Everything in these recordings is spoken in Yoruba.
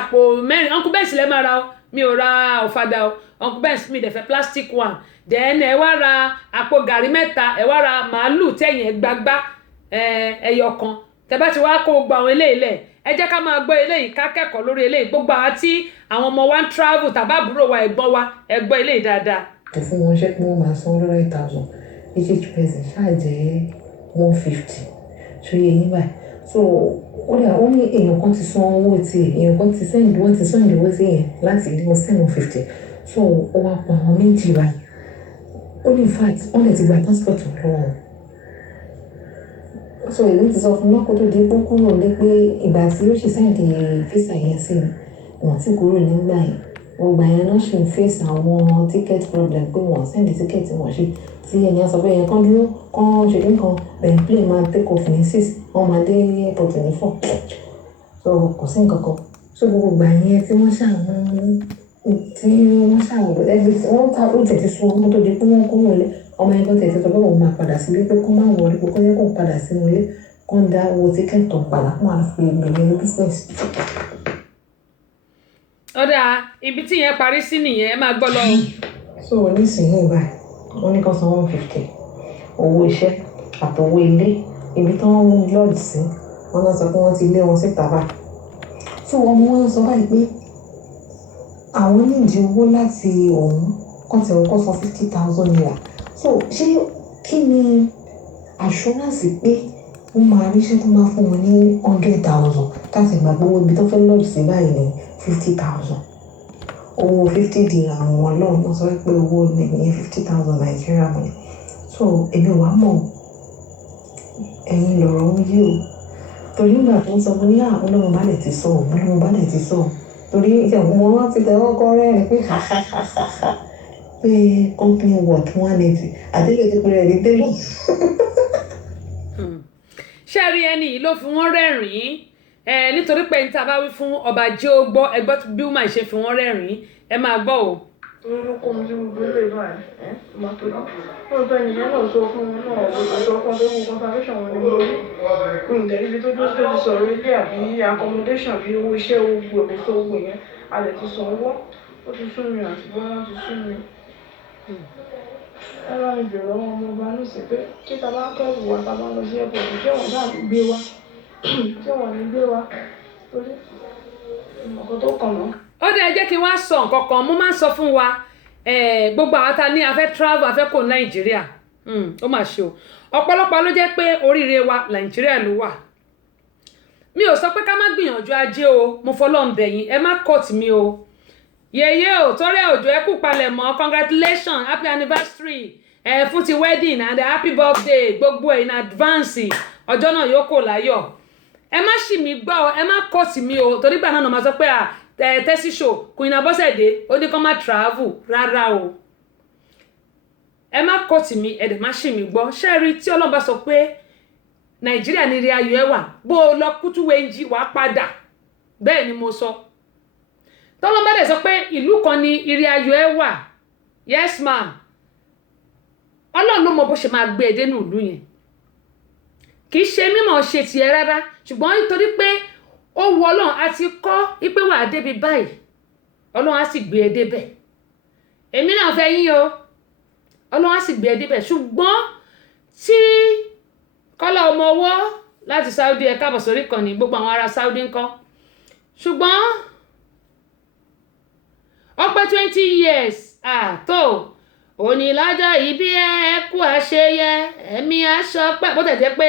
àpò mẹ́rin Uncle Benz lẹ́ máa ra o mi ò ra ọ̀fadà o Uncle Benz mi dẹ̀ fẹ́ plastic one then ẹ wá ra àpò gàrí mẹ́ta ẹ wá ra màálù tẹ̀yìn ẹgbàgbá ẹyọ kan tẹ bá ti wá kó gbogbo àwọn eléyìí lẹ̀ ẹ jẹ́ ká máa gbọ́ eléyìí ká kẹ́kọ̀ọ́ lórí eléyìí gbogbo àwọn tí àwọn ọmọ wa ń travel tàbá àbúrò wa ẹ̀gbọ́n wa ẹ gbọ́ eléyìí dáadáa. kò fún wọn ṣe pé wọ́n máa san 100,000 each person ṣáà jẹ́ 150 ṣó yẹ yín báyìí so ó ní èèyàn kan ti san owó tí èèyàn kan ti send wọ́n ti send owó sí yẹn láti ilé wọn send 150 so ó wá pa àwọn méjì báyìí ó ní in fact wọ́n lè ti gba passport lọ́wọ́ so èyí ti sọ fún wọn kó tó di pé kúrò lé pé ìgbà tí ó ṣe send visa yẹn sí wọn ti kúrò nígbà yẹn ọgbà yẹn náà ṣe ń face àwọn ticket problem pé wọ́n send ticket wọ́n ṣe tí ẹ̀yàn sọ pé ẹ̀yàn kan dúró kan ṣe nǹkan bẹ̀rẹ̀ plane máa take off ní 6 wọ́n máa dé airport ní 4 so kò sí nǹkan kan so gbogbo ìgbà yẹn tí wọ́n ṣàwọn ẹgbẹ́ tí wọ́n ta ó tẹ̀tí sun ọmọ tó di pé wọ́n kúrò lé ọmọ ẹgbẹ́ tẹ̀tí sọ pé òun máa padà sílé pé kó má wọlé pé kó yẹ kó padà sínú ilé kó ń dá owó ticket tó padà kó máa fi gbẹ̀gbẹ̀ business. ọ̀dà ibi tí yẹn parí sí nìyẹn ẹ máa gbọ́ lọ. so nísìnyí báyìí wọ́n ní kan san 150 owó iṣẹ́ àtọwọ́ ilé ibi tí wọ́n ń lọ́ọ̀dì sí wọ́n náà sọ pé wọ́n ti lé wọn síta báyìí so ọmọ wọn sọ báyìí pé àwọn nídìí owó láti òun kọ́ tí wọ́n kọ́ san 50,000 naira so ṣé kí ni assurance pé wọ́n máa ríṣẹ́ tó máa fún wọn ní 100,000 káàtì gbàgbọ́ owó ibi tó fẹ́ lọ́ọ̀dì sí báyìí ní 50,000 owó 50 dirham wọn lọ́wọ́ wọ́n sọ pé owó ní 50,000 Nigeria money so èmi wà mọ̀ ẹ̀yin lọ̀rọ̀ ń yí o torí nígbà tó ń sọ fún ní àwọn ọlọ́run bá lè ti sọ ọlọ́run bá lè ti sọ torí ìjọba wọn ti tẹ́wọ́ kọ́ rẹ́rìn pé pé company work 180 àdéhùn ti pèrè ní délé. ṣé rí ẹni yìí ló fi wọ́n rẹ́rìn-ín nítorí pé níta bá wí fún ọba jẹ́ ó gbọ́ ẹgbẹ́ bí wọ́n máa ṣe fi wọ́n rẹ́rìn-ín ẹ máa gbọ́ o. orúkọ mi tí mo gbé lè báyìí máa tó yìí lóòótọ́ ènìyàn náà sọ fún wọn náà ló sọ fún tó wù conservation wọn ní lórí ǹjẹ́ ibi tó dúró tó ti sọ̀rọ̀ ilé àbí accommodation àbí owó iṣẹ́ owó èkó tó owó yẹn a lè ti san owó ó ti sún mi àti bọ́lá ti sún mi. ẹ bá mi bèrè ọmọ ọba ní sí pé kí ta bá kẹ́rù wa ta bá lọ sí airport ṣé wọ́n náà gbé wa ṣé wọ́n ní gbé wa torí ọkọ̀ tó kàn náà. ó dẹ̀ jẹ́ kí n wá sọ nǹkan kan mo máa ń sọ fún wa gbogbo àwọn ta ní a fẹ́ travel a fẹ́ kó nàìjíríà ó mà ṣe o ọ̀pọ̀lọpọ̀ ló jẹ́ pé oríire wa nàìjíríà ló wà mi ò sọ pé ká má gbìyànjú ajé o mo fọlọ́n bẹ̀yìn ẹ má cut mi o yeye o torí òjò ẹ kú palẹ̀ mọ́ congratulations happy anniversary fún ti wedding and happy birthday gbogbo ẹ̀ in advance ọjọ́ náà yóò kò láyọ̀ ẹ má ṣì mí gbọ́ ẹ má cut mi o torí gbà náà máa sọ pé tẹ́sí show Queen Abọ́sẹ̀dé ó ní kó má travel rárá o ẹ má cut mi ẹ̀dẹ̀ má ṣì mí gbọ́ ṣé rí tí Ọlọ́run bá sọ pé nàìjíríà ní ire ayọ̀ ẹ wà bó o lọ kútúwéjì wàá padà bẹ́ẹ̀ ni mo sọ tọ́lọ́n bá dẹ̀ sọ pé ìlú kan ní ire ayọ̀ ẹ wà yes ma'am Ọlọ́run ló mọ bó ṣe máa gbé ẹ dénú ìlú yẹn kì í ṣe mímọ̀ ṣe tiẹ̀ rárá ṣùgbọ́n nítorí pé ó wu Ọlọ́run a ti kọ́ ipé wà á débi báyìí Ọlọ́run á sì gbé ẹ débẹ̀ èmi náà fẹ́ yín o Ọlọ́run á sì gbé ẹ débẹ̀ ṣùgbọ́n tí kọ́lá ọmọ owó láti Saudi ẹ káàbọ̀ sórí kan ní gbogbo àwọn ará Saudi ńkọ́ ṣùgbọ́n ọpẹ́ 20 years tó òní lọ́jọ́ ìbí ẹ kú àṣeyẹ ẹ̀mí aṣọ pẹ́ bó tẹ̀jẹ́ pé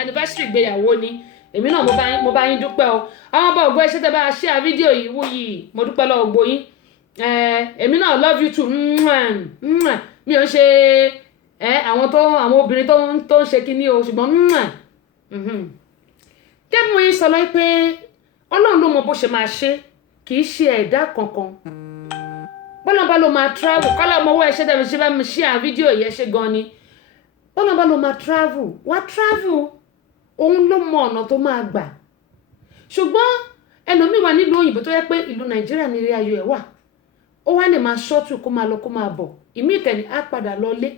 anniversary ìgbéyàwó ni èmi náà mo bá yín dúpẹ́ o àwọn ọba ògbó ẹṣẹ́ tẹ́ bá share fídíò yìí wú yìí mo dúpẹ́ lọ́wọ́ gbó yín èmi náà love you too mi ò ń ṣe àwọn obìnrin tó ń ṣe kíní o ṣùgbọ́n kẹ́mi mo yín sọ lọ pé Ọlọ́run ló mọ bó ṣe máa ṣe kì í ṣe ẹ̀dá kankan bọ́lá bá ló máa travel kọ́lá ọmọ owó ẹ̀ṣẹ́ tẹ̀mí ṣe bá mi share fídíò yìí ẹ̀ṣẹ́ gan ni bọ́lá bá ló máa travel wá travel òun ló mọ ọ̀nà tó máa gbà ṣùgbọ́n ẹlòmíì wà nílùú òyìnbó tó yẹ pé ìlú nàìjíríà ní ire ayọ̀ ẹ̀ wà ó wá lè máa ṣọ́tù kó máa lọ kó máa bọ̀ ìmí ìtẹ̀ni á padà lọ lé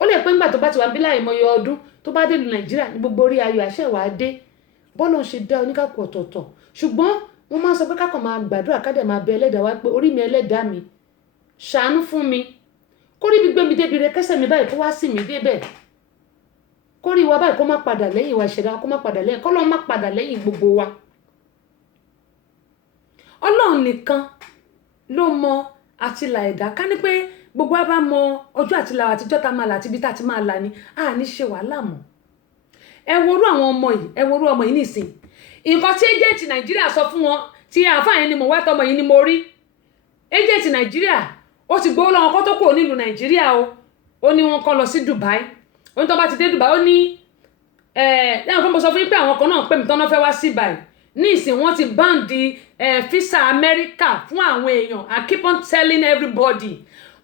ó lè pé ńgbà tó bá ti wà bí láì mọye ọdún tó bá dé ìlú nàìjíríà ní gbogbo orí ayọ̀ àṣẹ wà á dé bọ́lá ń ṣe dá oníkàkùn ọ̀tọ̀ọ̀tọ̀ ṣùgbọ́n wọ́n máa ń sọ pé ká kàn máa gbàdúrà ká dẹ̀ máa bẹ ẹlẹ́dàá wa pé orí mi ẹlẹ́dàá mi ṣàánú fún mi kórí mi gbé mi débi rẹ kẹ́sẹ̀ mi báyìí kó wá sí mi débẹ̀ kórí wa báyìí kó má padà lẹ́yìn wa ìṣẹ̀dá kó má padà lẹ́yìn kọ́lọ́run má padà lẹ́yìn gbogbo wa. Ọlọ́run nìkan ló mọ àtìlà ẹ̀dá ká ní pé gbogbo wa bá mọ ọjọ́ àtìlà àtijọ́ tá máa là àti ibi tá ti máa là ni a ní ṣe wàhálà mọ́. Ẹ worú àwọn ọmọ yìí ẹ worú ọmọ yìí nìsín nǹkan tí agent Nàìjíríà sọ fún wọn tí àáfàá yẹn ni mo wá tọmọ yìí ni mo rí agent Nàìjíríà ó ti gbowó lọ́wọ́ kó tó kúrò nílùú Nàìjíríà ó ní wọn kọ́ lọ sí Dubai ó ní tó bá ti dé Dubai ó ní lẹ́yìn kan mo sọ fún yín pé àwọn kan náà pè mí tán náà fẹ́ wá sí báyìí ní ìsìn wọ́n ti ban di visa America fún àwọn èèyàn I keep on telling everybody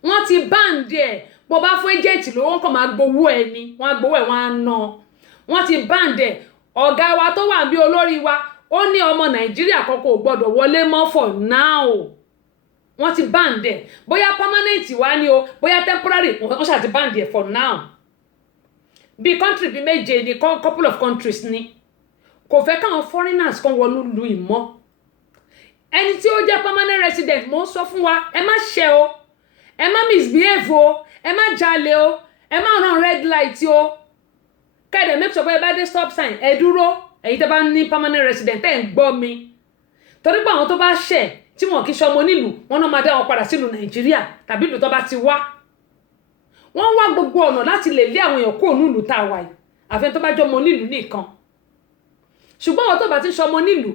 wọ́n ti ban di ẹ̀ bó bá fún agent lówó kàn máa gbowó ẹ̀ ni wọ́n á gbowó ẹ̀ wọ́n á ná wọ́n ti ban di ẹ̀ ọ̀gá wa tó wà bí olórí wa ó ní ọmọ Nàìjíríà kọ́kọ́ ò gbọ́dọ̀ wọlé mọ́ for now wọ́n ti ban di ẹ̀ bóyá permanent wá ní o bóyá temporary wọ́n ṣáà ti ban di ẹ̀ for now bí country bí méje ní couple of countries ni kò fẹ́ káwọn foreigners kan wọnú lu ìmọ̀ ẹni tí ó jẹ́ permanent resident mo ń sọ fún wa ẹ má ṣe o ẹ má misbehave o ẹ má jalè o ẹ má run red light o kẹ́ẹ̀dẹ̀ make sure pé ẹ bá dé stop sign ẹ dúró èyí tó bá ní permanent resident ẹ̀ ń gbọ́ mi torí pé àwọn tó bá ṣẹ̀ tí wọn kì í ṣọmọ nílùú wọn náà máa dá wọn padà sílùú Nàìjíríà tàbí ìlú tó bá ti wá wọ́n wá gbogbo ọ̀nà láti lè lé àwọn èèyàn kúrò nílùú tá a wà yìí àfẹn tó bá jọmọ nílùú nìkan ṣùgbọ́n àwọn tó bá ti ṣọmọ nílùú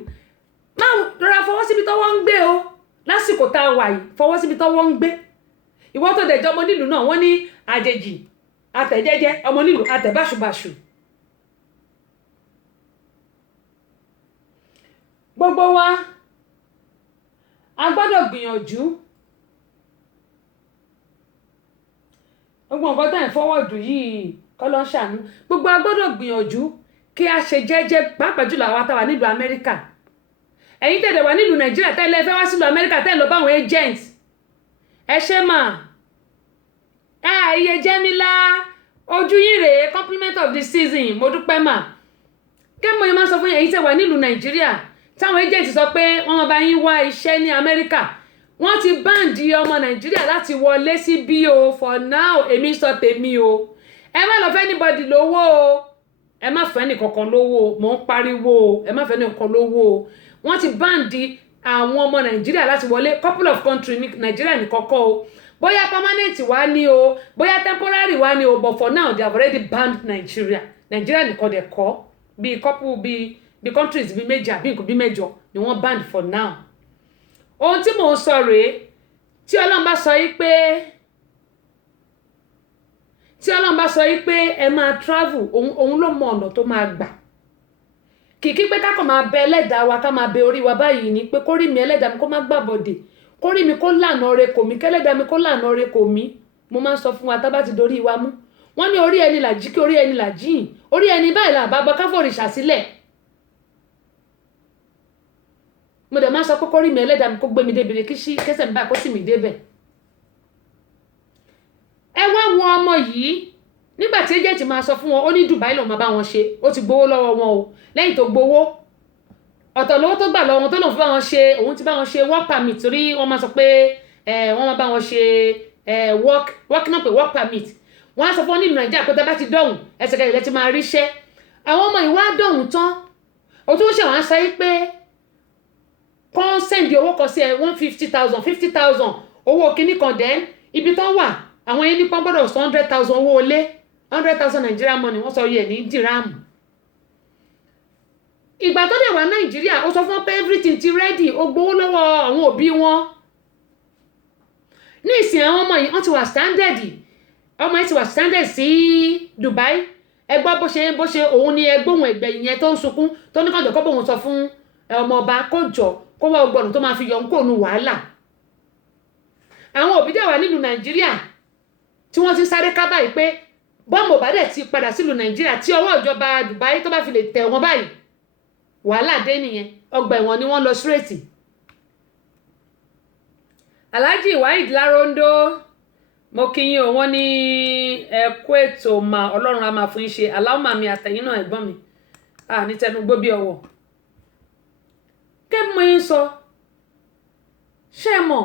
máa rọra fọwọ́ síbi tọ́wọ́ ń gbé o lásìkò tá a wà yìí fọwọ́ síbi tọ́wọ́ ń gbé ìwọ tó dẹ̀ jọmọ nílùú náà wọ́n ní àjèjì àtẹ̀jẹ́jẹ́ ọmọ nílùú àtẹ̀báṣubàṣu gbogbo wa a gbọ́dọ̀ gbìyànjú gbogbo nǹkan tá ẹ̀ fọwọ́dù yìí kọ́ ló ń ṣàánú gbogbo a gbọ́dọ̀ gbìyànjú kí a ṣe jẹ́jẹ́ pàápàá jùlọ àwọn táwa nílùú Amẹ́ríkà ẹ̀yin tẹ̀lé wà nílùú Nàìjíríà tẹ́lẹ̀ fẹ́ wá sílùú Amẹ́ríkà tẹ́lẹ̀ lọ bá àwọn agent ẹ ṣe mà iye Jẹ́mílà ojú yín rèé compliment of the season mo dúpẹ́ mà kẹ́mọ̀ yẹn máa sọ fún ẹ̀yin tẹ̀ wà nílùú Nàìjíríà táwọn agent sọ pé wọ́n máa bá yín wá iṣẹ́ ní Amẹ́ríkà wọ́n ti báǹdì ọmọ Nàìjíríà láti wọlé sí bí o for now èmi sọ tèmi o ẹ má lọ fẹ́ anybody lówó o ẹ má fẹ́ nìkankan lówó o mò ń pariwo o ẹ má fẹ́ nìkankan lówó o wọ́n ti báǹdì àwọn ọmọ Nàìjíríà láti wọlé couple of country ní Nàìjíríà nìkọ́kọ́ o bóyá permanent wá ní o bóyá temporary wá ní o but for now they have already banned Nigeria nìkan dẹ̀ kọ́ bí couple bí countries bí méjì àbí nǹkan bí mẹ́jọ ni wọ́n banned for now ohun tí mò ń sọ rèé tí Ọlọ́run bá sọ yìí pé ẹ máa travel òun ló mọ ọ̀nà tó máa gbà kìkì pé ká kàn máa bẹ ẹlẹ́dàá wa ká máa bẹ orí wa báyìí ni pé kórìí mi ẹlẹ́dàá mi kó má gbàbọ̀dè kórìí mi kó lànà ore kò mí kẹ́lẹ́dàá mi kó lànà ore kò mí mo máa ń sọ fún wa tá bá ti dorí wa mú wọ́n ní orí ẹni làjí kí orí ẹni làjíìn orí ẹni báyìí là bá bọ káfòrìṣà sílẹ̀ mo dẹ̀ máa sọ pé kórìí mi ẹlẹ́dàá mi kó gbé mi débìrì kẹsẹ̀ mi bá kó sì mí débẹ̀ ẹ wá wo ọmọ yìí nígbà tí agent máa sọ fún wọn ó ní Dubai lòun máa bá wọn ṣe ó ti gbowó lọ́wọ́ wọn o lẹ́yìn tó gbowó ọ̀tọ̀ lówó tó gbà lọ́wọ́ wọn tó lòun fi bá wọn ṣe òun ti bá wọn ṣe work permit rí wọ́n máa sọ pé wọ́n máa bá wọn ṣe work náà pé work permit wọ́n á sọ fún wọn nílùú Nàìjíríà pé tá bá ti dọ̀hùn ẹsẹ̀ kẹrìnlẹ́ ti máa ríṣẹ́ àwọn ọmọ ìwà dọ̀hùn tán ó tún ṣe wọ́n á sọ pé kọ́n send owó kan sí ẹ 150,000 owó kìíní kan dẹ́n ibi tán wà àwọn yẹn nípa gbọ́dọ̀ sọ 100,000 owó olé 100,000 Nigerian money wọ́n sọ yẹ ní dìrámù ìgbà tó dẹ̀ wá Nàìjíríà ó sọ fún pé everything ti ready ó gbowó lọ́wọ́ àwọn òbí wọn ní ìsìn àwọn ọmọ yìí wọ́n ti wà standard ọmọ yìí ti wà standard sí Dubai ẹgbọ́ bó ṣe òun ni ẹgbóhùn ẹgbẹ́ ìyẹn tó ń sunkún tó ní kànjọ́ kọ́ bóun sọ fún ọmọ ọba kó jọ kó wá ọgbọ̀nù tó máa fi yọ ń kó nu wàhálà àwọn òbí dẹ̀ wà nílùú Nàìjíríà tí wọ́n ti sáré ká báyìí pé bọ́ọ̀mù ọba dẹ̀ ti padà sílùú Nàìjíríà tí ọwọ́ ìjọba Dubai tó bá fi lè tẹ̀ wọ́n báyìí wàhálà dé nìyẹn ọgbà ẹ̀wọ̀n ni wọ́n lọ straight. Alhaji Waheed Larondo mo kí yín o wọ́n ní ẹ̀kú ètò mà Ọlọ́run á máa fún yín ṣe aláwọ̀ màmí àtẹ̀yìn náà ẹ̀gbọ́n mi ní tẹnugbó bí ọwọ́ kẹ́ mọ yín sọ ṣé ẹ mọ̀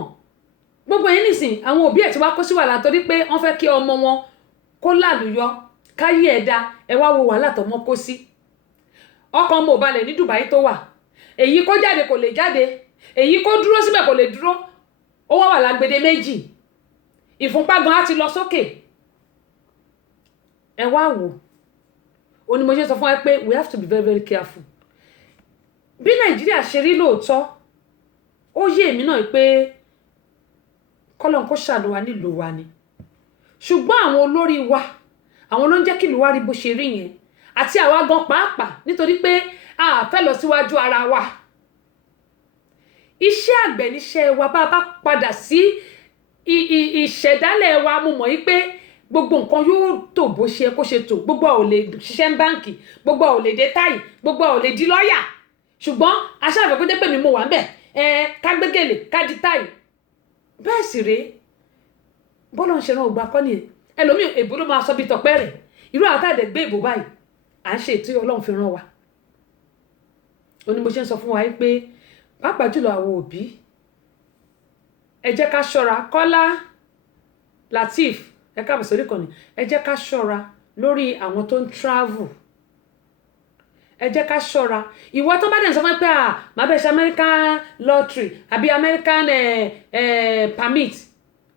gbogbo yín nìsín àwọn òbí ẹ̀ tí wá kó sí wàhálà torí pé wọ́n fẹ́ kí ọmọ wọn kó lálùyọ káyé ẹ̀dá ẹ wá wo wàhálà tọmọ kó sí ọkàn ọmọ ò balẹ̀ ní Dubai tó wà èyí kó jáde kò lè jáde èyí kó dúró síbẹ̀ kò lè dúró ó wá wà lágbede méjì ìfúnpá gan á ti lọ sókè ẹ wá wò ó ní mo ṣe sọ fún ẹ pé we have to be very very careful bí Nàìjíríà ṣe rí lóòótọ́ ó yé èmi náà pé kọ́lọ́n kó ṣàlùwà nílùú wa ni ṣùgbọ́n àwọn olórí wa àwọn ló ń jẹ́ kí ìlú wa rí bó ṣe rí yẹn àti àwa gan pàápàá nítorí pé a fẹ́ lọ síwájú ara wa iṣẹ́ àgbẹ̀ níṣẹ́ wa bá a bá padà sí ìṣẹ̀dálẹ̀ wa mo mọ̀ yí pé gbogbo nǹkan yóò tò bó ṣe kó ṣe tò gbogbo ò lè ṣiṣẹ́ ń báǹkì gbogbo ò lè dé táì gbogbo ò lè di lọ́ọ̀yà ṣùgbọ́n aṣáàfẹ́ kó jẹ́ pé mi mo wà ń bẹ̀ ká gbégèlè ká di táì bẹ́ẹ̀ sì rèé bọ́lá ń ṣe ràn ògbà kọ́ nìyẹn ẹlòmíì èbó ló máa sọ bí tọpẹ́ rẹ̀ irú àwọn táàdẹ̀ gbé èbó báyìí à ń ṣe ètò Ọlọ́run fi ràn wá ó ní mo ṣe ń sọ fún wa pé pàápàá jùlọ àwọn òbí ẹ jẹ́ ká ṣọ́ra Kọ́lá Lateef ẹ káàbọ̀ sórí kan ní ẹ jẹ́ ká ṣọ́ra lórí àwọn tó ń travel ẹ jẹ́ ká ṣọ́ra ìwọ tó bá dẹ̀ sọ fún pé màá bẹ̀ ṣe American lottery àbí American permit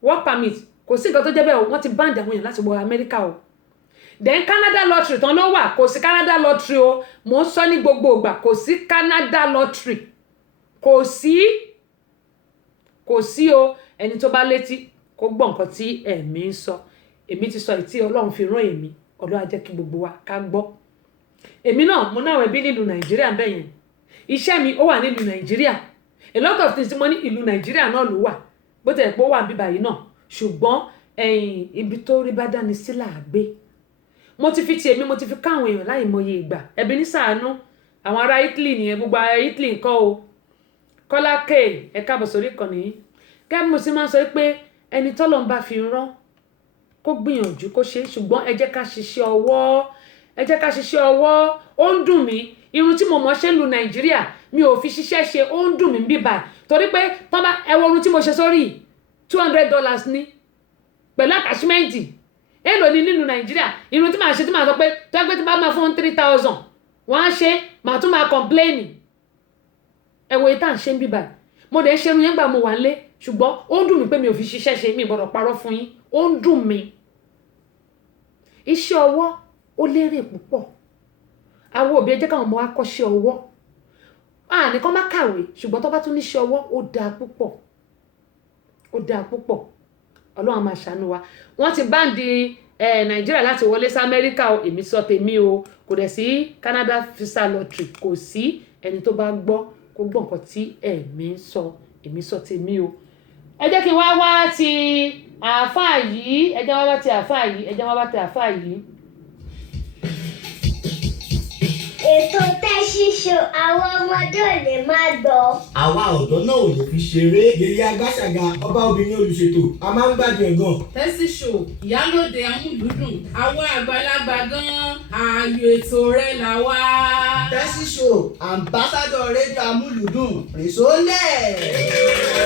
work permit kò sí nǹkan tó jẹ́ bẹ́ẹ̀ wọ́n ti báǹdì àwọn èèyàn láti wọ America o then Canada lottery tán ló wà kò sí Canada lottery o mò ń sọ ní gbogbo ìgbà kò sí Canada lottery kò sí o ẹni tó bá létí kó gbọ́ nǹkan tí ẹ̀mí ń sọ èmi ti sọ ìtí Ọlọ́run fi rán èmi Ọlọ́run á jẹ́ kí gbogbo wa ká gbọ́ èmi náà mo náà ẹbí nílùú Nàìjíríà bẹ́ẹ̀ yẹn iṣẹ́ mi ó wà nílùú Nàìjíríà a lot of things tí mo ní ìlú Nàìjíríà náà ló wà bó tẹ̀ pé ó wà bíbá yìí náà ṣùgbọ́n ibi tó rí bá dání sí là á gbé mo ti fi ti èmi mo ti fi káwọn èèyàn láì mọye ìgbà ẹbí ní sàánú àwọn ará Italy nìyẹn gbogbo ará Italy nǹkan o Kọ́lá K ẹ káàbọ̀ sórí kan nìyí gẹ́gẹ́ mo sì máa ń sọ pé ẹni tọ́lọ́ ń bá fi rán kó gbìyànjú kó ṣe ṣùgbọ́n ẹ jẹ́ ká ṣiṣẹ́ ọwọ́ ó ń dùn mí irun tí mo mọ̀ ṣe ń lu Nàìjíríà mi ò fi ṣiṣẹ́ ṣe ó ń dùn mí bíbà torí pé tọ́ bá ẹ wo irun tí mo ṣe sórí $200 ní pẹ̀lú àtàṣímẹ́ǹtì èlò ní nínú Nàìjíríà irun tí màá ṣe tí màá sọ pé tó ẹgbẹ́ tí bá máa fún 3,000 wọ́n á ṣe màá tún máa kọ̀mpléènì ẹ wo ìta ń ṣe ń bíbà mo dẹ̀ ṣe irun yẹn gbà mo wà ń lé ṣùgbọ́n ó ń dùn mí pé mi ò fi ṣiṣẹ́ ṣe mi ìbọ̀dọ̀ parọ́ fún yín ó ń dùn mí iṣẹ́ ọwọ́ ó lérè púpọ̀ àwọn òbí ẹ jẹ́ káwọn ọmọ wa kọ́ṣẹ́ ọwọ́ nìkan má kàwé ṣùgbọ́n tó bá tún níṣẹ́ ọwọ́ ó dáa púpọ̀ Ọlọ́run máa ṣàánú wa wọ́n ti báǹdì Nàìjíríà láti wọlé sí Amẹ́ríkà o èmi sọ tèmi o kò dẹ̀ sí Canada visa lottery kò sí ẹni tó bá gbọ́ kó gbọ́ nǹkan tí èmi sọ tèmi o ẹ jẹ́ kí n wá ti àáfàá yìí Ètò Tẹ́sí Show àwọn ọmọdé ò lè máa gbọ́. Àwa ọ̀dọ́ náà ò lè fi ṣeré. Yèyé agbáṣàga ọba obìnrin olùṣètò a máa ń gbádùn ẹ̀ gan. Tẹ́sí Show ìyálòde amúlùúdùn àwọn àgbàlagbà gan-an ààyò ètò rẹ̀ là wá. Tẹ́sí Show ambassador rédíò amúlùúdùn rìnsólẹ̀.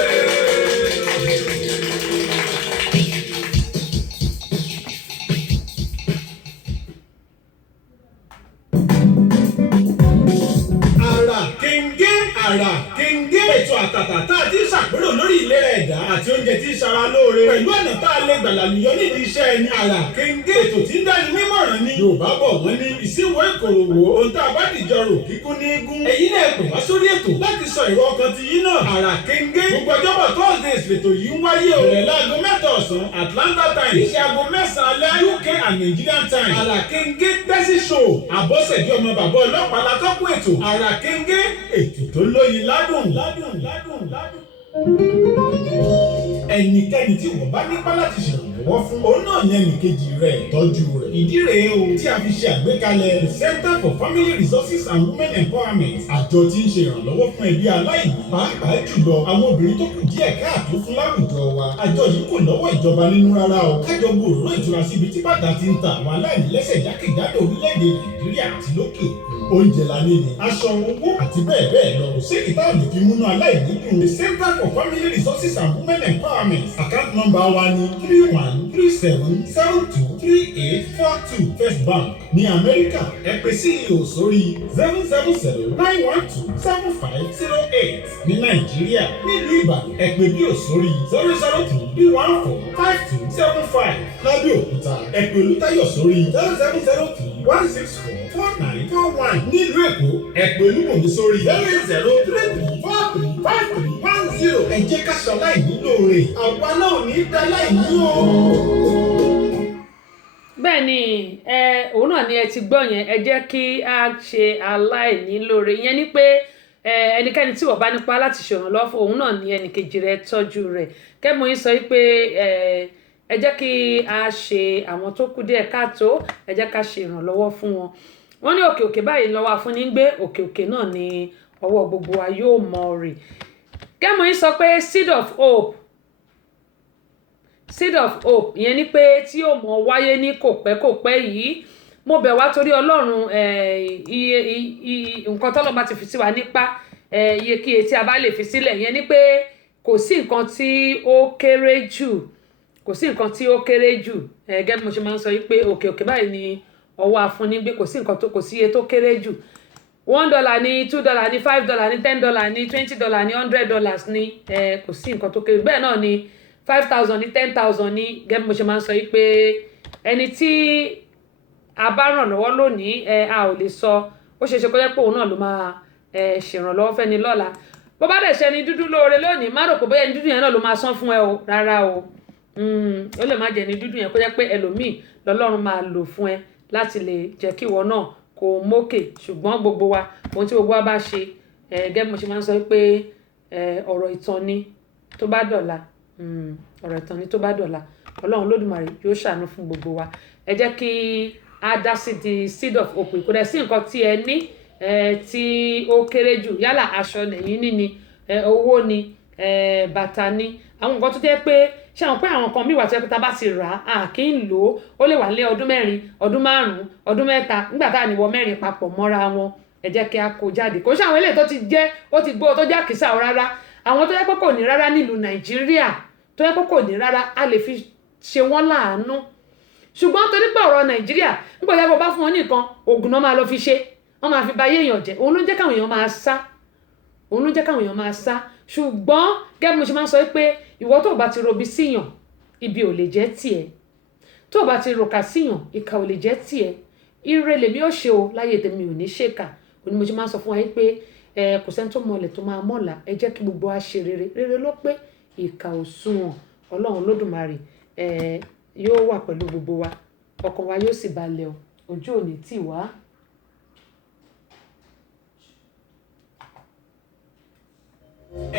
Àrà Kéńgé ètò àtàtà tá a ti ṣàpérò lórí ìlera ẹ̀dá àti oúnjẹ tí ń ṣara lóore pẹ̀lú ọ̀nà tá a lè gbàlàlùyọ nídìí iṣẹ́ ẹni. Àrà Kéńgé ètò tí ń dáni nímọ̀ràn ni Yorùbá bọ̀ wọ́n ní ìsíwọ́ ìkòròwò ohun tá a bá dìjọ rò kíkún ní gún. Èyí náà pè wá sórí ètò láti sọ ìró ọkàn ti yín náà. Àrà Kéńgé gbogbo ọjọ́bọ̀ Thursdays lètò yìí ń wáyé o. Bẹ̀rẹ̀ láago 7 ọ̀sán Atlanta time iṣẹ́ aago 9 alẹ́ UK and Nigerian time. Àrà Kéńgé Tẹ́sí Show Àbọ̀sẹ̀dé ọmọ bàbá ọlọ́pàá látọ́kùn ètò. Àrà Kéńgé ètò tó lóyin ládùn. Ẹnikẹ́ni tí wọ́n bá nípa láti ṣèrànlọ́wọ́ fún òun náà ní ẹnìkejì rẹ̀ tọ́jú rẹ̀. Ìdí rèé o tí a fi ṣe àgbékalẹ̀ the Center for Family Resources and Women Empowerment. Àjọ tí ń ṣe ìrànlọ́wọ́ fún ẹbí aláìní pàápàá jùlọ àwọn obìnrin tó kù díẹ̀ káàtó fún láwùjọ wa. Àjọ yìí kò lọ́wọ́ ìjọba nínú rárá o. Kájọ gbòòrò ìtura síbi tí bàtà ti ń ta àwọn aláìní lẹ́sẹ̀ jákèjádò orílẹ̀-èdè Nàìjíríà àti lókè òkun. oúnjẹ la ní ni aṣọ owó àti bẹ́ẹ̀ bẹ́ẹ̀ lọ kò sí ìta òní fi múnú aláìní dùn. The Center for Family Resources and Women Empowerment account number wa ni 3137723842 First Bank ní Amẹ́ríkà. Ẹ pè CEO sórí 07091275008 ní Nàìjíríà. Nílùú Ìbàdàn ẹ pè BIO sórí 003145275 lábẹ́ Òkúta ẹ pè Olútáyọ̀ sórí 07031644941 nílùú Èkó ẹ pè Olúbùnmi sórí 08033435310. Ẹ jẹ́ ká ṣaláìní lóore àwa náà ò ní dá láìní o. bẹ́ẹ̀ ni òun náà ni ẹ ti gbọ́ yẹn ẹ jẹ́ kí a ṣe aláìní lóore ìyẹn ni pé ẹnikẹ́ni tí wọ́n bá nípa láti ṣèrànlọ́wọ́ fún òun náà ni ẹnìkejì rẹ̀ tọ́jú rẹ̀ kẹ́mọ̀ yín sọ pé ẹ jẹ́ kí a ṣe àwọn tó kù díẹ̀ káàtó ẹ jẹ́ ká ṣe ìrànlọ́wọ́ fún wọn. Wọ́n ní òkè òkè báyìí lọ́wọ́ afúnni ń gbé òkè òkè náà ni ọwọ́ gbogbo wa yóò mọ rè. kẹ́mọ̀ yín sọ pé seed of hope ìyẹn ni pé tí yóò mọ wáyé ní kòpẹ́kòpẹ́ yìí mo bẹ̀ wá torí Ọlọ́run nǹkan tọ́lọ́ bá ti fi sí wa nípa iyekíye tí a bá lè fi sílẹ̀ ìyẹn ni pé kò sí nǹkan tí ó kéré jù gẹ́gẹ́ bí mo ṣe máa ń sọ yìí pé òkè òkè báyìí ni ọwọ́ afúnni gbé kò sí iye tó kéré jù $1 ní $2 ní $5 ní $10 ní $20 ní $100 ní kò sí nǹkan tó kéré bẹ́ẹ̀ náà ni 5,000 ní 10,000 ní gẹ́gẹ́ bí mo ṣe máa ń sọ yìí pé ẹni tí a bá ràn lọ́wọ́ lónìí a ò lè sọ ó ṣeé ṣe kó jẹ́ pé òun náà ló máa ṣèrànlọ́wọ́ fẹ́ni lọ́la bó bá dẹ̀ ṣe ẹni dúdú lóore lónìí má rò pé bóyá ẹni dúdú yẹn náà ló máa san fún ẹ o rárá o ó lè má jẹ́ ẹni dúdú yẹn kó jẹ́ pé ẹlòmíì lọ́lọ́run máa lò fún ẹ láti lè jẹ́ kí ìwọ náà kó mókè ṣùgbọ́n gbogbo wa ohun tí gbogbo wa bá ṣe gẹ́gẹ́ bí mo ṣe máa ń sọ pé ọ̀rọ̀ ìtàn ni tó bá dọ̀la Ọlọ́run Olódùmarè yóò ṣàánú fún gbogbo wa ẹ jẹ́ kí a dá sí di seed of hope kò dẹ̀ sí nǹkan tí ẹ ní tí ó kéré jù yálà aṣọ nẹ̀yìn níní owó ni bàtà ni àwọn nǹkan tó jẹ́ pé ṣé àwọn pé àwọn kan míì wà tó yẹ pé tá a bá ti rà á kì í lò ó lè wà ní ọdún 4 ọdún 5 ọdún 3 nígbà tá à ní wọ 4 papọ̀ mọ́ra wọn ẹ jẹ́ kí a kó jáde kò ṣe àwọn eléyìí tó ti jẹ́ ó ti gbó tó jẹ́ àkísà rárá àwọn tó yẹ pé kò ní rárá nílùú Nàìjíríà tó yẹ pé kò ní rárá a lè fi ṣe wọ́n láàánú ṣùgbọ́n torí pé ọ̀rọ̀ Nàìjíríà nígbà tí wọ́n bá fún wọn nìkan oògùn náà máa lọ fi ṣe wọ́n máa fi ba ayé èèyàn jẹ́ òun ló jẹ́ káwọn èèyàn máa sá ṣùgbọ́n gẹ́gẹ́ bí mo ṣe máa ń sọ pé ìwọ tó bá ti robi síyàn ibi ò lè jẹ́ tiẹ̀ tó bá ti ròkà síyàn ìkà ò lè jẹ́ tiẹ̀ ire lèmi ó ṣe o láyé tèmi ò ní ṣèkà òní mo ṣe máa ń sọ fún wa pé kò sẹ́ni tó mọlẹ̀ tó máa mọ̀lá ẹ jẹ́ kí gbogbo wa ṣe rere ló pé ìkà ò sunwọ̀n Ọlọ́run Olódùmarè yóò wà pẹ̀lú gbogbo wa ọkàn wa yóò sì balẹ̀ o ojú ò ní tì wá.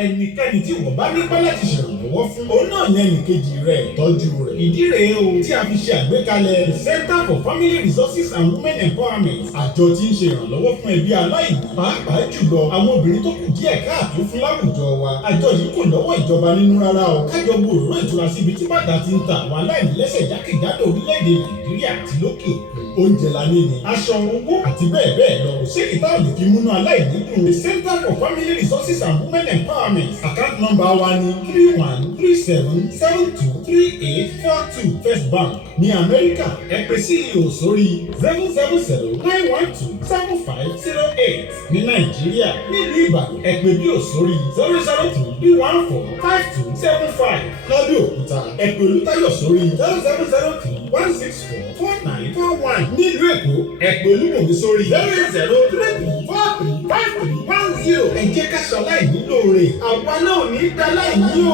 ẹnikẹ́ni tí wọ́n bá nípa láti ṣèrànlọ́wọ́ fún òun náà ní ẹnìkejì rẹ̀ tọ́jú rẹ̀. ìdí rèé o tí a fi ṣe àgbékalẹ̀ the Center for Family Resources and Women Empowerment àjọ tí ń ṣe ìrànlọ́wọ́ fún ẹbí aláìní pàápàá jùlọ àwọn obìnrin tó kù díẹ̀ káàtó fún láwùjọ wa. àjọ yìí kò lọ́wọ́ ìjọba nínú rárá o kájọ gbòòrò ìtura síbi tí bàtà ti ń ta àwọn aláìní lẹ́sẹ̀ jákèjádò orílẹ̀-èdè Nàìjíríà àti lókè oúnjẹ la ní ni aṣọ owó àti bẹ́ẹ̀ bẹ́ẹ̀ lọ kò sí ìta òní fi múnú aláìní dùn. The Center for Family Resources and Women Empowerment account number wa ni 3137723842 First Bank ní Amẹ́ríkà ẹ pè CEO sórí 07091275008 ní Nàìjíríà nílùú Ìbàdàn ẹ pè BIO sórí 003145275 lábẹ́ Òkúta ẹ pè Olútáyọ̀ sórí 07031644941 nílùú Èkó ẹ pè Olúbùnmi sórí 08033435310. ẹ jẹ́ ká ṣaláìní lóore àwa náà ò ní dá láìní o.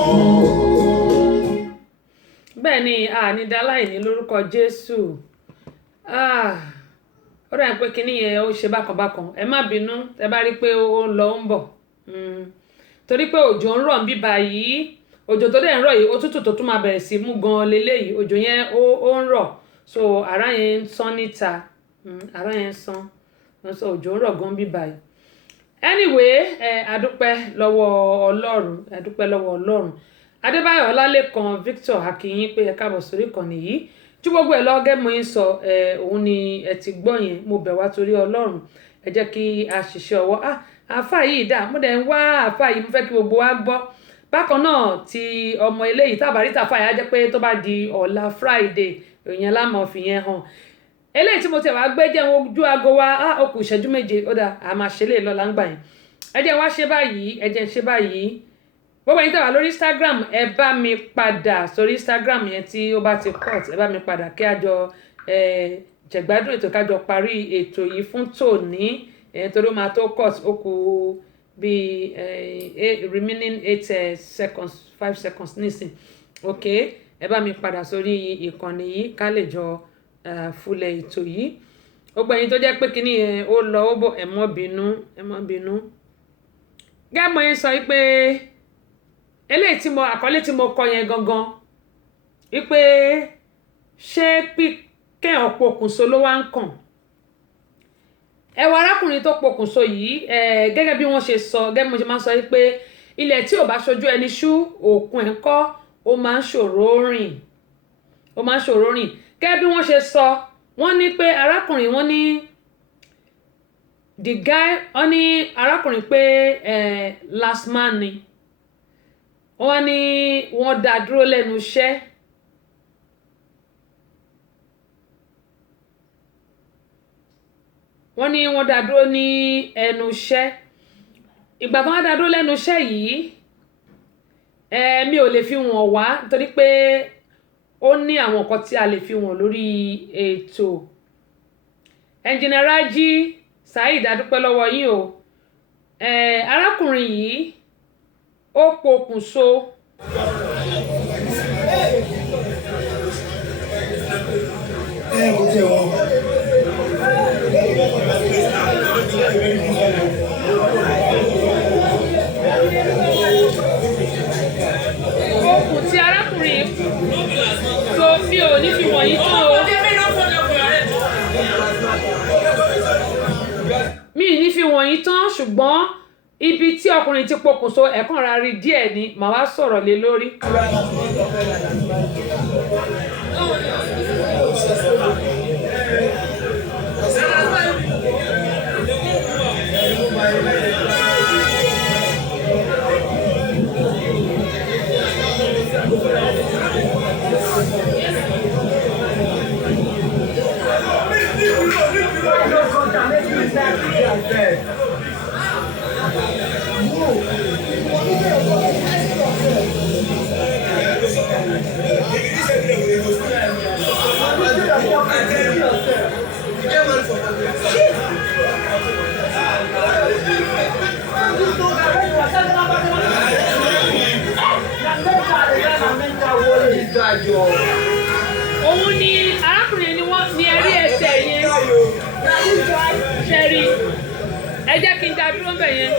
bẹ́ẹ̀ ni a ní dá láìní lórúkọ Jésù ó dà pé kinní yẹn ó ṣe bákanbákan ẹ má bínú ẹ bá rí pé ó ń lọ ń bọ̀ torí pé òjò ń rọ̀ ń bíbá yìí òjò tó dẹ̀ ń rọ̀ yìí òtútù tó tún máa bẹ̀rẹ̀ sí mú gan leléyìí òjò yẹn ó ń rọ̀ so ara yẹn ń sán níta ara yẹn ń sán so òjò ń rọ̀ gan bíbá yìí anyway adúpẹ́ lọ́wọ́ Ọlọ́run Adébáyọ̀ Ọlálékan Victor akínyìn pé ẹ káàbọ̀ sórí ìkànnì yìí tí gbogbo ẹ̀ lọ́gẹ́ mo ń sọ òun ni ẹ ti gbọ́ yẹn mo bẹ̀ wá torí Ọlọ́run ẹ ẹ jẹ́ kí a ṣiṣẹ́ ọwọ́ àáfà yìí dà mo dẹ̀ ń wá àáfà yìí mo fẹ́ kí gbogbo wa gbọ́ bákan náà ti ọmọ eléyìí tábàrí tàfà yà jẹ́ pé tó bá di ọ̀la Friday ìyẹn lámọ̀ fìyẹn hàn eléyìí tí mo ti wá gbé jẹ́ ojú aago wa ó kù ìṣẹ́jú méje ó dà a máa ṣe lè lọ́la ń gbà yẹn ẹ jẹ́ wá ṣe báyìí ẹ jẹ́ ṣe báyìí gbogbo ẹ̀yin tàwa lórí Instagram ẹ bá mi padà sórí Instagram yẹn tí ó bá ti cut ẹ bá mi padà kí a jọ jẹ̀gbádùn ètò kájọ parí ètò yìí fún tòní torí ó máa tó cut ó kù bíi remaining 8 seconds 5 seconds nísìn ok ẹ bá mi padà sórí ìkànnì yìí ká lè jọ fúlẹ̀ ètò yìí gbogbo ẹ̀yin tó jẹ́ pé kíní yẹn ó lọ ó bọ̀ ẹ má bínú gẹ́gbọ́n yẹn sọ pé eléyìí tí àkọlé tí mo kọ yẹn gangan wípé ṣé kéèyàn pokùnso ló wá ń kàn ẹwà arákùnrin tó pokùnso yìí gẹ́gẹ́ bí wọ́n ṣe sọ gẹ́gẹ́ bí mo ṣe máa ń sọ pé ilẹ̀ tí ò bá ṣojú ẹni ṣú òkun ẹ̀ kọ́ ó máa ń ṣòro rìn gẹ́gẹ́ bí wọ́n ṣe sọ wọ́n ní pé arákùnrin wọ́n ní the guy wọ́n ní arákùnrin pé last man ni wọ́n ní wọ́n dá dúró lẹ́nu iṣẹ́ wọ́n ní wọ́n dá dúró ní ẹnu iṣẹ́ ìgbà tí wọ́n dá dúró lẹ́nu iṣẹ́ yìí mi ò lè fi wọ́n wá nítorí pé ó ní àwọn nǹkan tí a lè fi wọ́n lórí ètò Engineer Raji Saheed adúpẹ́ lọ́wọ́ yín o arákùnrin yìí ó pokùnso mo tẹ wọn. okùn tí arákùnrin tó mi ò ní fi wọ̀nyí tán o mi ì ní fi wọ̀nyí tán ṣùgbọ́n ibi tí ọkùnrin ti pokùnso ẹ̀kan ra rí díẹ̀ ni màá wá sọ̀rọ̀ lé lórí. òun ni arákùnrin ni wọ́n ní ẹ̀rí ẹsẹ̀ yẹn ṣẹ́rí ẹ jẹ́ kí n dá dúró bẹ̀ yẹn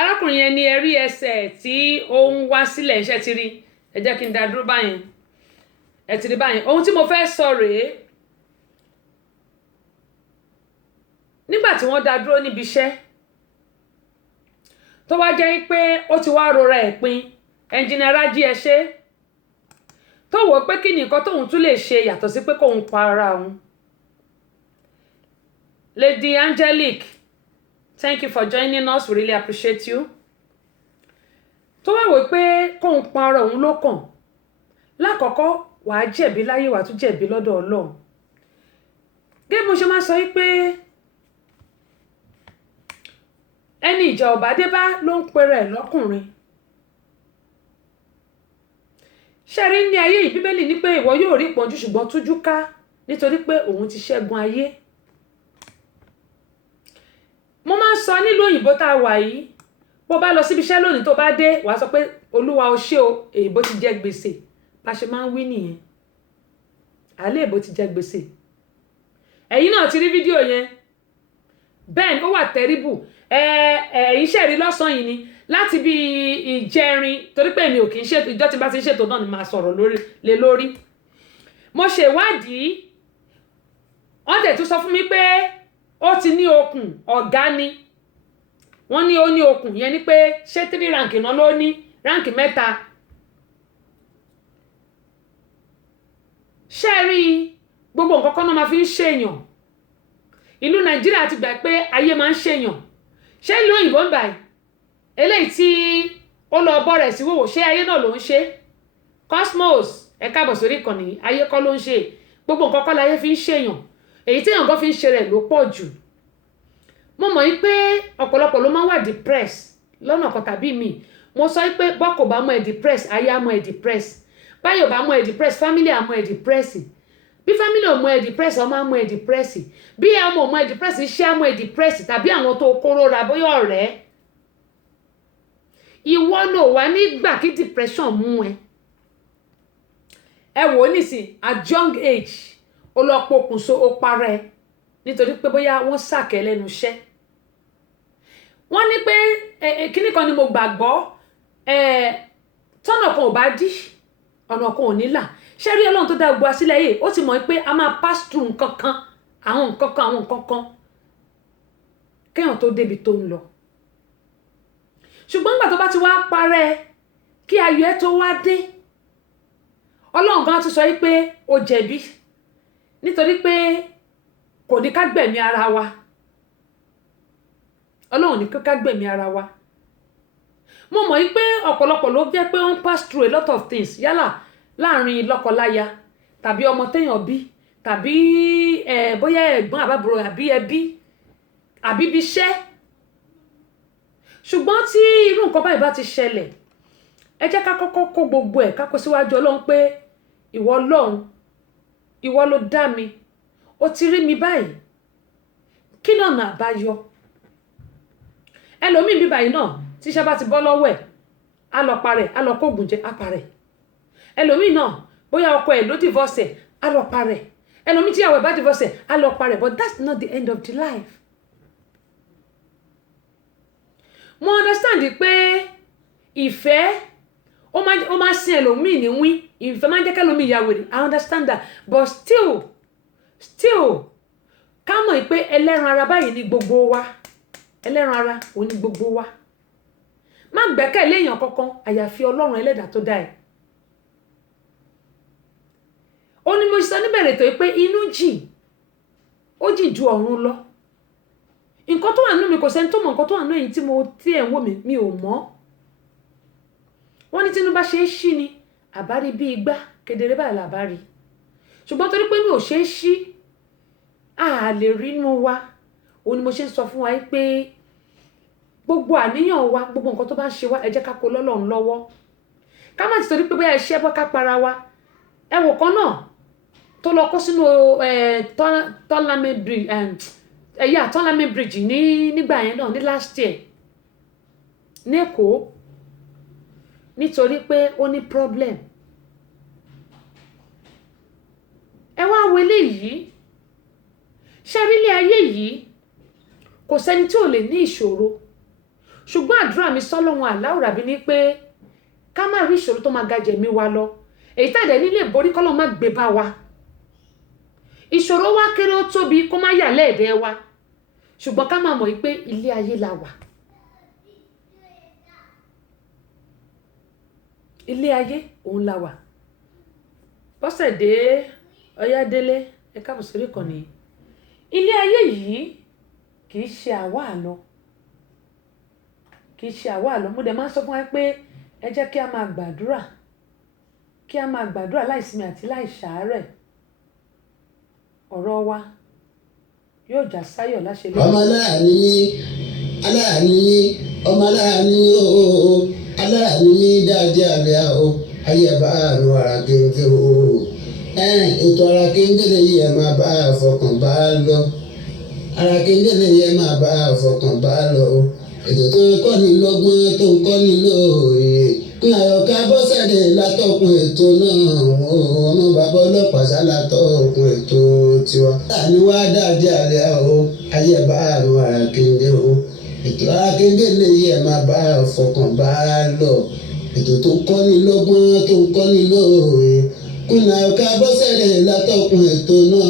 arákùnrin yẹn ní ẹ̀rí ẹsẹ̀ tí ó ń wá sílẹ̀ iṣẹ́ ti rí ẹ jẹ́ kí n dá dúró báyẹn ẹ ti rí báyẹn ohun tí mo fẹ́ sọ rèé nígbà tí wọ́n dá dúró níbi iṣẹ́ tó wá jẹ́ pé ó ti wá rora ẹ̀ pin Engineer Raji ẹ ṣe tó wò pé kí nìkan tóun tún lè ṣe yàtọ̀ sí pé kóun pa ara òun. Lady Angelic, thank you for joining us, we really appreciate you. tó wá wò pé kóun pa ara òun ló kàn lákọ̀ọ́kọ́ wàá jẹ̀bi láyé wàá tún jẹ̀bi lọ́dọ̀ Ọlọ́run. gẹ́gẹ́ bó ṣe máa sọ pé ẹni ìjà ọ̀bá dé bá ló ń pèrè lọ́kùnrin. ṣẹ́rí ní ayé yìí Bíbélì ní pé ìwọ yóò rí ìpọ́njú ṣùgbọ́n tújú ká nítorí pé òun ti ṣẹ́gun ayé. mo máa ń sọ nílùú òyìnbó tá a wà yìí bó bá lọ síbi iṣẹ́ lónìí tó bá dé wàá sọ pé olúwa o ṣé o èyìnbó ti jẹ gbèsè bá ṣe máa ń wí nìyẹn àlẹ́ èbó ti jẹ gbèsè. ẹ̀yin náà ti rí fídíò yẹn bẹ́ẹ̀ ó wà tẹ́ríbù ẹ̀yin ṣẹ̀rí lọ́sàn-án yìí ni láti bí ìjẹrin torí pé èmi ò kì í ṣètò ìjọ tí bá ti ń ṣètò náà ni màá sọ̀rọ̀ lé lórí. mo ṣèwádìí wọ́n dẹ̀ tún sọ fún mi pé ó ti ní okùn ọ̀gá ni wọ́n ní ó ní okùn yẹn ni pé ṣé 3 ránkì náà ló ní ránkì 3. ṣé rí gbogbo nǹkan kan náà máa fi ń ṣèyàn ìlú Nàìjíríà ti gbà pé ayé máa ń ṣèyàn ṣé ìlú òyìnbó ń báyìí eléyìí tí ó lọ bọ́ rẹ̀ sí wòwò ṣé ayé náà ló ń ṣe Cosmos ẹ káàbọ̀ sórí ìkànnì ayé kọ́ ló ń ṣe gbogbo nǹkan kọ́ láyé fi ń ṣèyàn èyí tí èèyàn gan fi ń ṣe rẹ̀ ló pọ̀ jù mo mọ̀ pé ọ̀pọ̀lọpọ̀ ló máa ń wà depressed lọ́nà kan tàbí mi mo sọ pé bọ́kò bá mú ẹ depressed ayé á mú ẹ depressed báyọ̀ bá mú ẹ depressed family á mú ẹ depressed bí family ò mú ẹ depressed ọmọ á mú ẹ depressed bí ọmọ ò mú ẹ depressed iṣẹ́ á mú ẹ depressed tàbí àwọn tó kóró ra bóyá ọ̀rẹ́ ìwọ ló wà nígbà kí depression mú ẹ wò ó nísìn at young age ó lọ pokùnso ó parẹ́ nítorí pé bóyá wọ́n sàkẹ́ lẹ́nu iṣẹ́ wọ́n ní pé kíní kan ni mo gbàgbọ́ tọ́nà kan ò bá dí ọ̀nà kan ò ní là ṣé rí Ọlọ́run tó dá gbogbo asílẹ̀ yìí ó ti mọ̀ pé a máa pass through nǹkan kan àwọn nǹkan kan kéèyàn tó débi tó ń lọ ṣùgbọ́n nígbà tó bá ti wá parẹ́ kí ayọ̀ ẹ tó wá dé Ọlọ́run gan tún sọ pé ó jẹ̀bi nítorí pé kò ní ká gbẹ̀mí ara wa Ọlọ́run ní ká gbẹ̀mí ara wa mo mọ̀ pé ọ̀pọ̀lọpọ̀ ló jẹ́ pé wọ́n pass through a lot of things yálà láàrin lọ́kọláya tàbí ọmọ téèyàn bí tàbí bóyá ẹ̀gbọ́n àbábúrò àbí ẹbí àbí bí iṣẹ́ ṣùgbọ́n tí irú nǹkan báyìí bá ti ṣẹlẹ̀ ẹ jẹ́ ká kọ́kọ́ kó gbogbo ẹ̀ ká kó síwájú Ọlọ́run pé ìwọ Ọlọ́run ìwọ ló dá mi ó ti rí mi báyìí kí náà nà àbáyọ ẹlòmíì bí báyìí náà tí iṣẹ́ bá ti bọ́ lọ́wọ́ ẹ̀ á lọ parẹ́ á lọ kóògùn jẹ á parẹ́ ẹlòmíì náà bóyá ọkọ ẹ̀ ló divorce ẹ̀ á lọ parẹ́ ẹlòmíì tí ìyàwó ẹ̀ bá divorce ẹ̀ á lọ parẹ́ but that's not the end of the life. mo understand pé ìfẹ́ ó máa sin ẹlòmíì ní wí ìfẹ́ máa ń jẹ́ kẹ́lòmíì ya wèrè I understand that but still ká mọ̀ pé ẹlẹ́ran ara báyìí ni gbogbo wa ẹlẹ́ran ara ò ní gbogbo wa má gbẹ́kẹ̀lé èèyàn kankan àyàfi Ọlọ́run ẹlẹ́dàá tó dá ẹ ó ní mo sọ níbẹ̀rẹ̀ tó pé inú jìn ó jìn ju ọ̀run lọ nǹkan tó wà nínú mi kò sẹ́ni tó mọ̀ nǹkan tó wà nínú èyí tí ẹ̀ ń wò mí mi ò mọ̀ wọ́n ní tínú bá ṣe é ṣí ni àbárí bí igbá kedere báyìí làbárí ṣùgbọ́n torí pé mi ò ṣe é ṣí a lè rí inú wa òun ni mo ṣe ń sọ fún wa pé gbogbo àníyàn wa gbogbo nǹkan tó bá ń ṣe wá ẹ jẹ́ ká kó lọ́lọ́run lọ́wọ́ ká má ti torí pé bóyá iṣẹ́ bọ́ ká para wa ẹ wò kan náà tó lọ kó sínú Tọ́lámì bridge nígbà yẹn náà ní last year ní Èkó nítorí pé ó ní problem ẹ wá wo eléyìí ṣe rí ilé ayé yìí kò sẹ́ni tí ò lè ní ìṣòro ṣùgbọ́n àdúrà mi sọ́lọ́run àláùrà bí ní pé ká má rí ìṣòro tó máa ga jẹ̀mí wa lọ èyí tàdé nílé borí kọ́lọ́ má gbé bá wa ìṣòro wa kéré ó tóbi kó má yà lẹ́ẹ̀dẹ́ wa ṣùgbọ́n ká má mọ̀ pé ilé ayé la wà ilé ayé òun la wà Bọ́sẹ̀dé Ọyádélé ẹ káàbọ̀ sórí ìkànnì ilé ayé yìí kì í ṣe àwa àlọ́ mo dẹ̀ máa ń sọ fún wa pé ẹ jẹ́ kí a máa gbàdúrà láìsinmi àti láìṣàárẹ̀ ọ̀rọ̀ wa yóò já sáyọ̀ láṣẹ lórí. ọmọ aláàánú ọmọ aláàánú ooo aláàánú dáadé àbíà o ayé bá àrùn ara kéńké ooo ètò ara kéńké lè yẹ máa bá àfọkàn bá lọ ara kéńké lè yẹ máa bá àfọkàn bá lọ ètò tó ń kọ́ ni lọ́gbọ́n tó ń kọ́ ni lóòye kí Àyọ̀ká Bọ́sẹ̀dé látọkùn ètò náà ọmọ bàbá ọlọ́pàá sálátọkùn ètò tiwa. láàánú wá dáadé àlẹ́ o ayé bá àrùn ara kéńké o ètò ara kéńké lè yẹ máa bá àfọkàn bá lọ ètò tó ń kọ́ ni lọ́gbọ́n tó ń kọ́ ni lóòye kí Àyọ̀ká Bọ́sẹ̀dé látọkùn ètò náà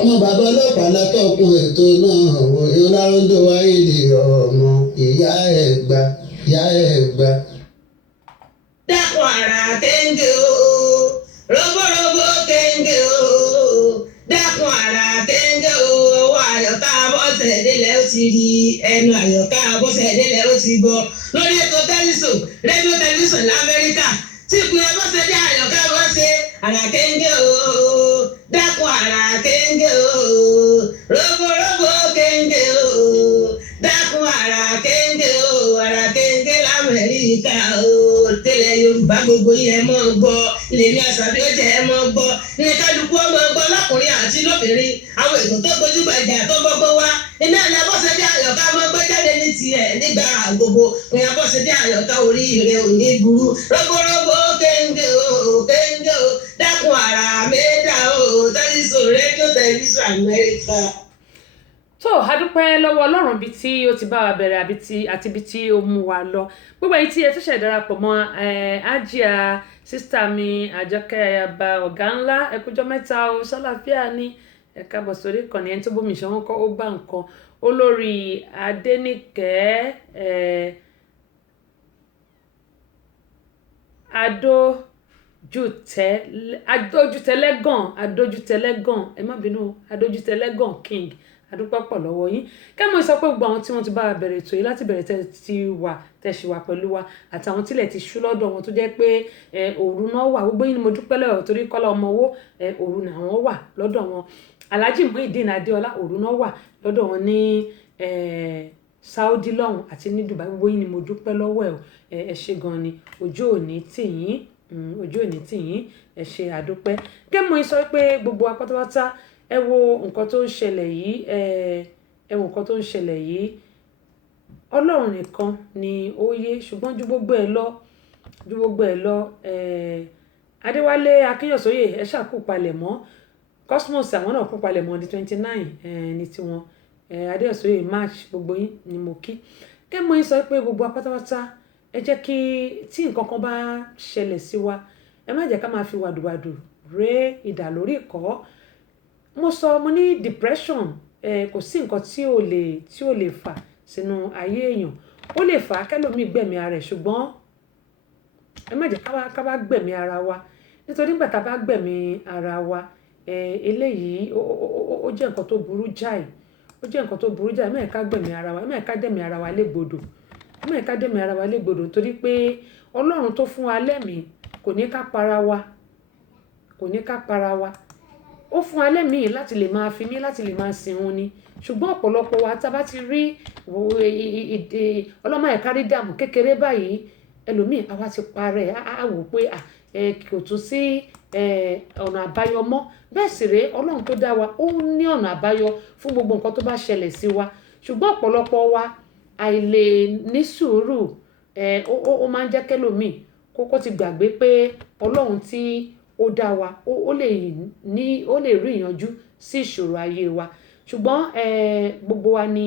ọmọ bàbá ọlọ́pàá látọkùn ètò náà ìlàrúndó wáyé di ọmọ ìyá ẹ̀ gbà. dákun àrà kéńké o roborobo kéńké o dákun àrà kéńké o ọwọ́ ẹnu Àyọ̀ká Abọ́sẹ̀dé lẹ́ ó ti gbọ́ lórí ètò rédíò tẹlifíṣàn l'Amẹ́ríkà tí ìpínlẹ̀ Abọ́sẹ̀dé Àyọ̀ká wọ́n ṣe àràkéńgé o dákun àràkéńgé o rógbòrógbò kéńgé o dákun àràkéńgé o àràkéńgé l'Amẹ́ríkà o tẹ́lẹ̀ Yorùbá gbogbo yẹn mọ́ gbọ́ lèmi àṣàbí ó jẹ́ ẹ mọ́ gbọ́ ní kálukú ọmọ gbọ́ lọ́kùnrin àti lóbìnrin àwọn ètò tó gbajúgbajà tó gbogbo wa iná ní Abọ́sẹ̀dé Àyọ̀ká mọ́ gbé jáde ní tiẹ̀ nígbà gbogbo ní Abọ́sẹ̀dé Àyọ̀ká orí rẹ̀ ò ní burú rógbòrógbò kéńgé o dákun àrà mẹ́ta o rédíò tẹlifíṣàn Amẹ́ríkà. tó a dúpẹ́ lọ́wọ́ Ọlọ́run bíi tí ó ti bá wa bẹ̀rẹ̀ àti bíi tí ó mú wa lọ gbogbo èyí tí ẹ tún ṣe darapọ̀ mọ́ Àjíà sísítà mi Àjọkẹ́ Ayaba ọ̀gá ńlá ẹkújọ́ mẹ́ta o ṣàlàfíà ní ẹ káàbọ̀ sórí ìkànnì ẹni tó bómi ìṣẹ́wọ́n kọ́ ó bá nǹkan olórí Adéníkẹ́ adójútẹlẹ́gàn ẹ má bínú adójútẹlẹ́gàn king adúpẹ́ pọ̀ lọ́wọ́ yín kẹ́mọ̀ sọ pé gbogbo àwọn tí wọ́n ti bá wa bẹ̀rẹ̀ ètò yìí láti bẹ̀rẹ̀ tẹ̀sí wà pẹ̀lú wa àtàwọn tílẹ̀ ti ṣú lọ́dọ̀ wọn tó jẹ́ pé òru náà wà gbogbo yín ni mo dúpẹ́ lọ́wọ́ torí Kọ́lá Ọmọwó òru náà wọ́n wà lọ́dọ̀ wọn Alhaji Muideen Adéọlá òru náà wà lọ́dọ̀ wọn ní Saudi lọ́hùn àti ní Dubai gbogbo yín ni mo dúpẹ́ lọ́wọ́ ẹ ṣé gan ni ojú òní tì yín ẹ ṣé àdúpẹ́ kẹ́mọ̀ sọ pé gbogbo apátápátá ẹ wo nǹkan tó ń ṣẹlẹ̀ yìí Ọlọ́run nìkan ni ó yé ṣùgbọ́n ju gbogbo ẹ̀ lọ Adéwálé Akínyọ̀sóyè ẹ ṣàkó palẹ̀mọ́ Cosmos àwọn náà kó palẹ̀mọ́ di 29 ní tiwọn Adéyọ̀sóyè March gbogbo yín ni mo kí kẹ́mọ́ yín sọ pé gbogbo apátápátá ẹ jẹ́ kí tí nǹkan kan bá ṣẹlẹ̀ sí wa ẹ má jẹ́ ká máa fi wàdùwàdù ré ìdà lórí ìkọ́ mo ní depression kò sí nǹkan tí ò lè fà sínú ayé èèyàn ó lè fà á kẹ́lòmíì gbẹ̀mí ara ẹ̀ ṣùgbọ́n ẹ má jẹ́ ká bá gbẹ̀mí ara wa nítorí nígbà tá a bá gbẹ̀mí ara wa eléyìí ó jẹ́ nǹkan tó burú jáì ẹ má ká gbẹ̀mí ara wa ẹ má ká dẹ̀mí ara wa légbodò nítorí pé Ọlọ́run tó fún wa lẹ́mìí kò ní ká para wa ó fún alẹ́ míì láti lè máa fi mí láti lè máa sin òun ni ṣùgbọ́n ọ̀pọ̀lọpọ̀ wa tá a bá ti rí ọlọ́mọ ẹ̀ka rí dààmú kékeré báyìí ẹlòmíì àwa ti parẹ́ á wò pé kò tún sí ọ̀nà àbáyọ mọ́ bẹ́ẹ̀ sì rèé Ọlọ́run tó dá wa ó ní ọ̀nà àbáyọ fún gbogbo nǹkan tó bá ṣẹlẹ̀ sí wa ṣùgbọ́n ọ̀pọ̀lọpọ̀ wa àìlè ní sùúrù ó máa ń jẹ́ kẹ́lòmíì kókó ti gbàgbé pé Ọlọ́run tí ó dá wa ó lè rí ìyanjú sí ìṣòro ayé wa ṣùgbọ́n gbogbo wa ni